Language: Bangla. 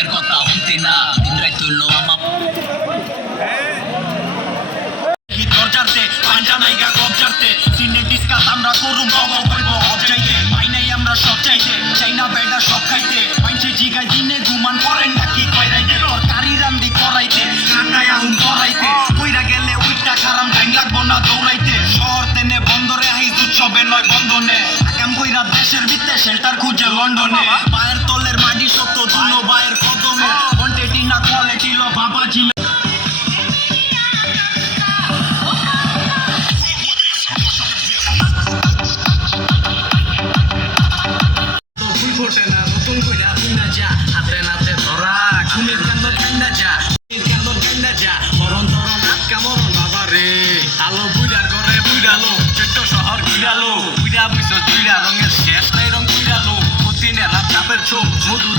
বাপের কথা শুনতে না দিন রাত হইলো আমার দরজাতে পাঞ্জা নাইগা কবজাতে সিনে ডিসকাস আমরা করুম বাবা বলবো অবজাইতে পাই নাই আমরা সব চাইতে চাই না বেটা সব খাইতে পাইছে জিগাই দিনে ঘুমান করেন নাকি কয়রাইতে তরকারি রান্দি করাইতে কাকায় আহুন করাইতে কইরা গেলে উইটা খারাম টাইম লাগবো না দৌড়াইতে শহর তেনে বন্দরে হাইজ উৎসবে নয় বন্ধনে আকাম কইরা দেশের ভিতরে শেল্টার খুঁজে লন্ডনে পায়ের তলের মাটি সত্য দুনো বায়ের কদমে কোয়ান্টিটি না কোয়ালিটি লো বাবা ছিল নতুন কইরা না যা হাতে নাতে ধরা খুনের কান্দ কান্না যা কান্দ কান্না যা মরণ তরণ আটকা মরণ বাবা রে আলো বুইড়ার ঘরে বুইড়ালো চৈত্য শহর ঘুরালো বুইড়া বুঝছো দুইটা রঙের শেষ নাই রং বুইড়ালো প্রতিদিনের রাত চাপের ছোপ মধুর